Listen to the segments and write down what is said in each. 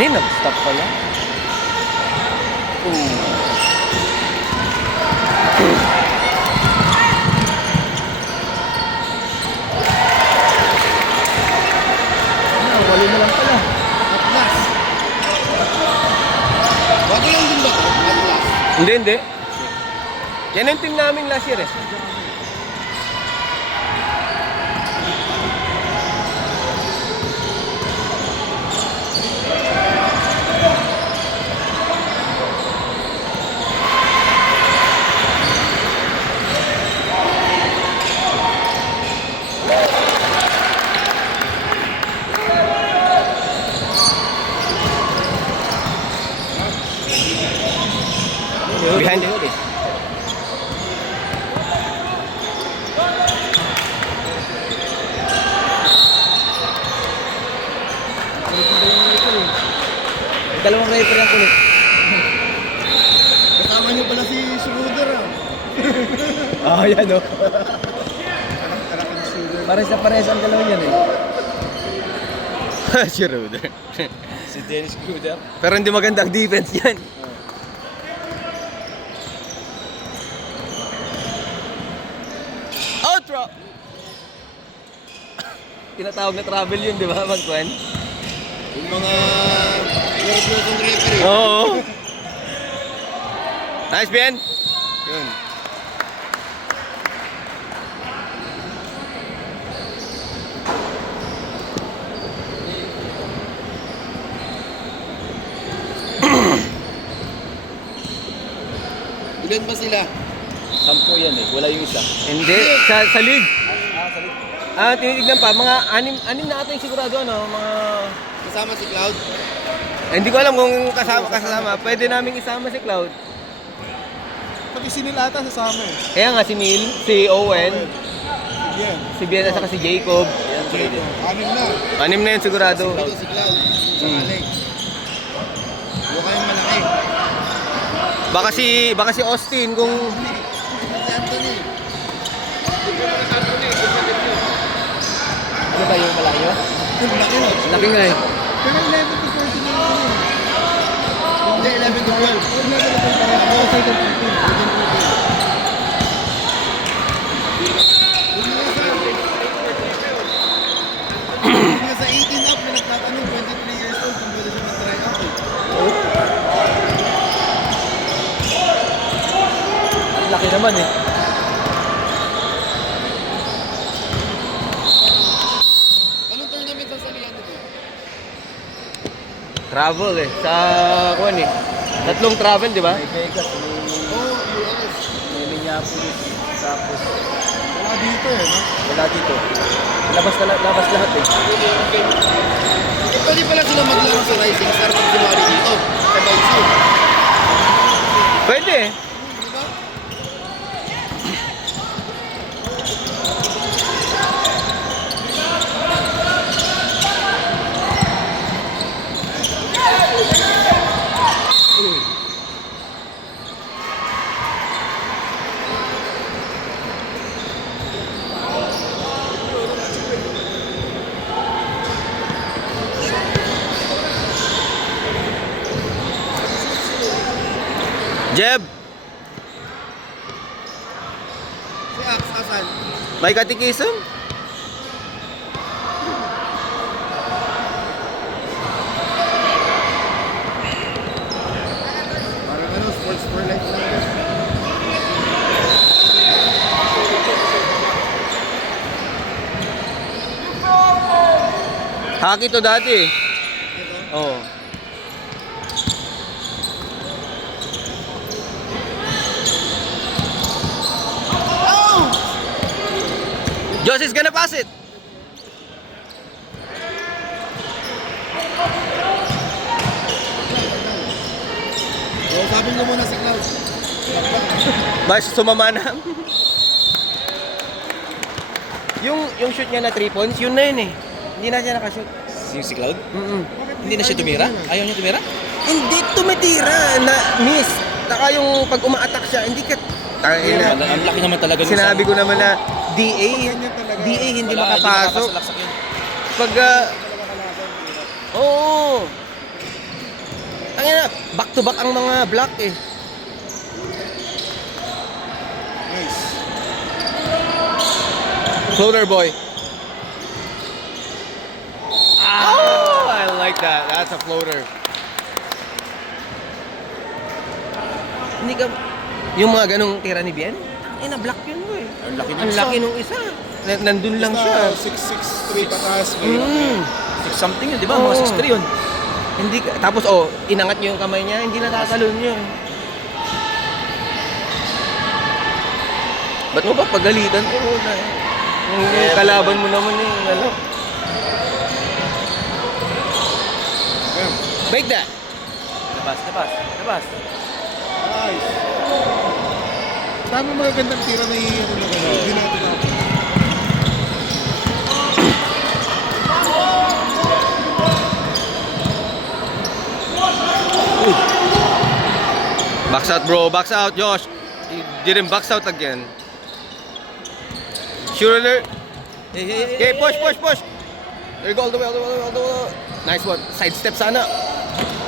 May nag-stop pala. Wali na lang pala. Atlas. Bago lang din ba ito? Atlas. Hindi, hindi. Yan ang team namin last year eh. Behind the hood eh. Dalawang refer yung kulit. Kasama niyo pala si Schroeder ah. Ah, yan o. Pares na pares ang dalawa yan eh. Si Ruder. Si Dennis Gruder. Pero hindi maganda ang defense yan. Outro! Tinatawag na travel yun, di ba, Magkwen? Yung mga nervyosong referee. Oo. Nice, Ben. Yun. Ilan ba sila? 10 yan eh. Wala yung isa. Hindi, sa league. Salit. Tinitignan pa, mga anim na ata yung sigurado, ano, mga... Kasama si Cloud? Hindi ko alam kung kasama. Pwede naming isama si Cloud. Pati si Neil ata sasama eh. Kaya nga si Neil, si Owen, Yan. si Bian at saka si Jacob. Yan, pwede. Anim na. Anim na yun sigurado. Ito si Cloud. Sa Alec. Mukha yung malaki. Baka si Austin kung... Si Anthony. Ano ba yung malaki yun? Yung laki no? Laki nga eh. Pero 11 to 14 na lang yun. Hindi, 11 to 12. 11 to 12 pa rin. Ako sa ito 14. Sa 18 up na nagtatanong 23 years old kung pwede siya mag-try out eh. Laki naman eh. Anong tournament sa salihan nito? Travel eh. Sa kuwan eh. Tatlong travel, di ba? May Vegas, Oh, US. may Minneapolis, tapos Wala dito eh, no? wala dito. Labas lahat eh. Eh, pwede pala sila maglaro sa Rising Star pag sumali dito. Sa Bausu. Pwede eh. Di ba? Jeb, Si Ax, asan? may katikisan? Parang ano, sports for life lang. Hockey to dati eh. Oo. Josie's gonna pass it. So, sabi mo muna si Cloud. Mas sumama na. yung shoot niya na 3 points, yun na yun eh. Hindi na siya nakashoot. Yung si Cloud? Mm-mm. Hindi na siya tumira? Ayaw niya tumira? Hindi tumitira na miss. Taka yung pag uma-attack siya, hindi ka... Tangina. Ang laki naman talaga nung Sinabi ko naman na DA, Ganyan talaga. DA hindi Wala, makapasok. makakasalaksak yun. Pag... Oo. Tangina, back to back ang mga block eh. Nice. Floater boy. Oh, I like that. That's a floater. Hindi ka... Yung mga ganong tira ni Bien, block yun mo eh. Ang laki Ang laki nung isa. Nandun lang siya. 6'6", 3 pataas. May Mm. 6 something yun, di ba? Mga Oo. 6'3 yun. Hindi ka, tapos inangat niyo yung kamay niya, hindi natatalon yun. Ba't mo ba pagalitan? Yung kalaban mo naman eh, ano. Bam. Make that! Labas. Nice. Dami mga gandang tira na iiwan na gano'n. Hindi natin ako. Box out bro, box out Josh. You didn't box out again. Schroeder. Okay, push. There you go, all the way. Nice one. Side step sana.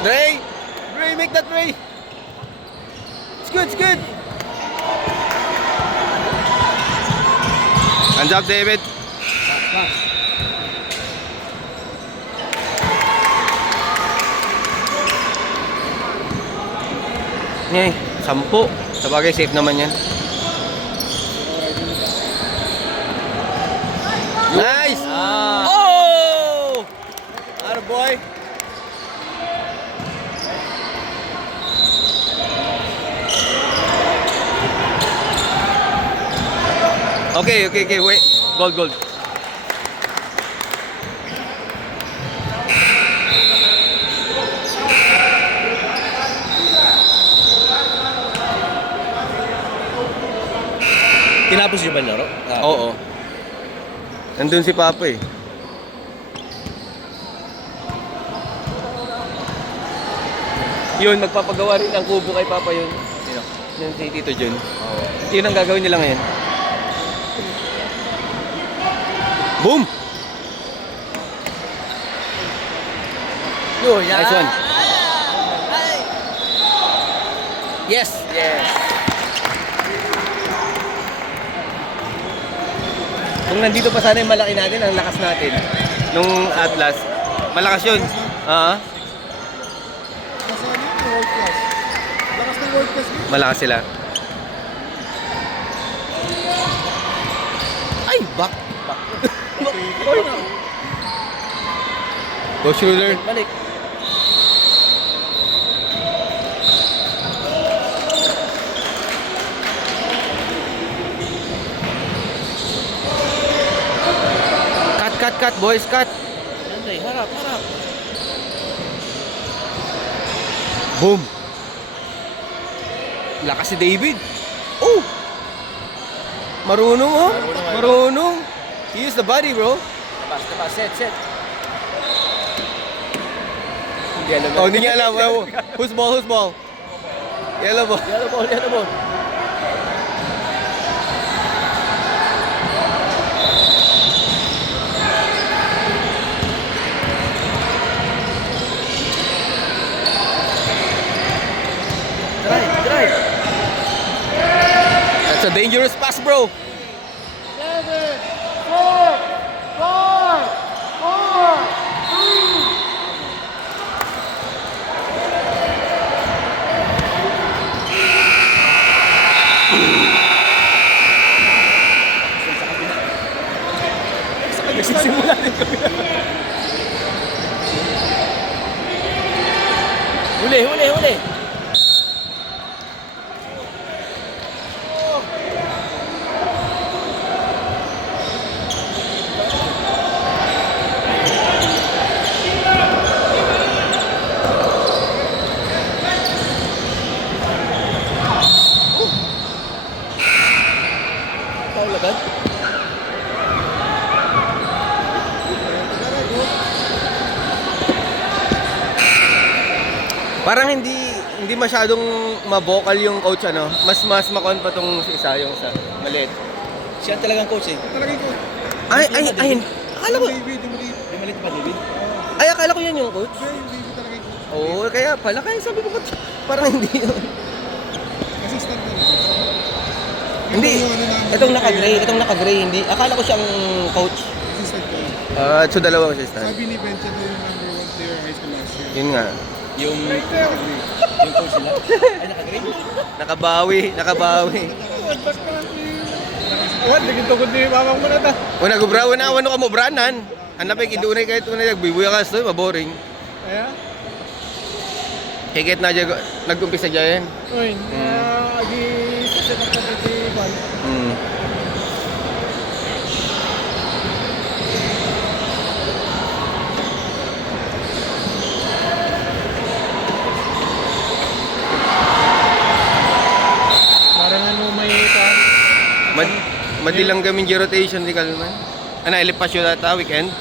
Dre, make that Dre. It's good. Hands up, David. Ngay, 10. Sabagay, safe naman yan. Nice! Oh! Atta boy. Okay, wait. Gold. Tinapos niyo ba yung laro? Oo. Nandun si Papa eh. Yun, magpapagawa rin ng kubo kay Papa yun. Sino? Yung si Tito Jun. Yun ang gagawin nila ngayon. Boom! Yun, yan. Nice one. Yes! Kung nandito pa sana yung malaki natin, ang lakas natin. Nung Atlas. Malakas yun. Ah, Kasi ano yun, world class. Lakas ng world class yun. malakas sila. Ay, back. Go Schroeder. Balik. Cut, boys, cut. Anday, harap. Boom. Lakas si David. Oh! Marunong oh. Marunong. He used the body, bro. Labas. Set. Oh, hindi niya alam. Whose ball? Yellow ball. Yellow ball. Drive. That's a dangerous pass, bro. 7, 4, 5, 4, 3. Nagsisimula din kami. Huli. Taulagan. Parang hindi masyadong ma-vocal yung coach ano. Mas makon pa tong isa yung sa maliit. Siya talagang coach eh. Talagang ko. Ay, akala ko, David, yung David. Yung maliit pa, David. akala ko yan yung coach. Yung David talaga yung coach. Oo, kaya pala. Kaya sabi ko, ba't parang hindi yun? Assistant na rin. Hindi. Itong naka-gray, hindi. Akala ko siyang coach. Assistant ko. So dalawang assistant. Sabi ni Bencha daw yung number 1 player high school last year. Yun nga. Yung coach nila. Ay, naka-green. Nakabawi. What? Naging tugod ni mamang mo na ta. Una gubrawan na ano ka mo branan. Hanapin idunay kahit una nagbibuya ka sto, maboring. Kaya? Higit na dyan, nag-umpisa dyan. Uy, agi sa setup na kay Bal. Mm. Parang ano may ito. Madilang gamin di rotation di kalman. Ana ilipasyo data weekend.